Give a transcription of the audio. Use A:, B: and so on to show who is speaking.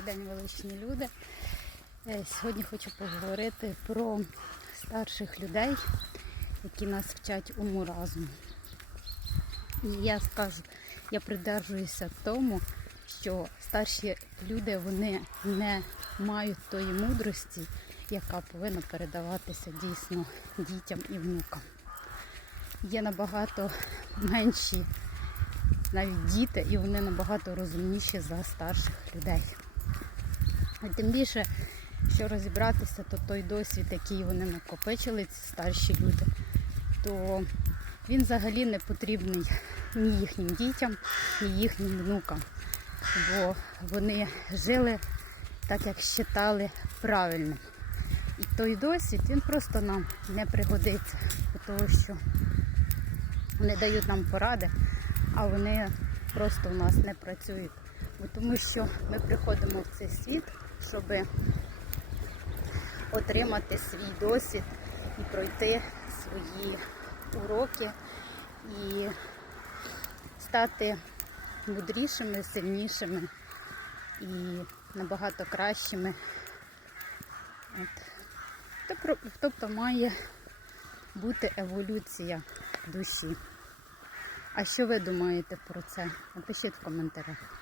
A: Добрий день, величні люди. Е, Сьогодні хочу поговорити про старших людей, які нас вчать уму разуму. І я скажу, я придержуюся тому, що старші люди вони не мають тої мудрості, яка повинна передаватися дійсно дітям і внукам. Є набагато менші навіть діти, і вони набагато розумніші за старших людей. А тим більше, що розібратися, то той досвід, який вони накопичили, ці старші люди, то він взагалі не потрібний ні їхнім дітям, ні їхнім внукам. Бо вони жили так, як вважали правильно. І той досвід він просто нам не пригодиться, тому що вони дають нам поради, а вони просто у нас не працюють. Бо Тому що ми приходимо в цей світ, щоб отримати свій досвід і пройти свої уроки і стати мудрішими, сильнішими і набагато кращими. От. Тобто- Тобто має бути еволюція душі. А що ви думаєте про це? Напишіть в коментарях.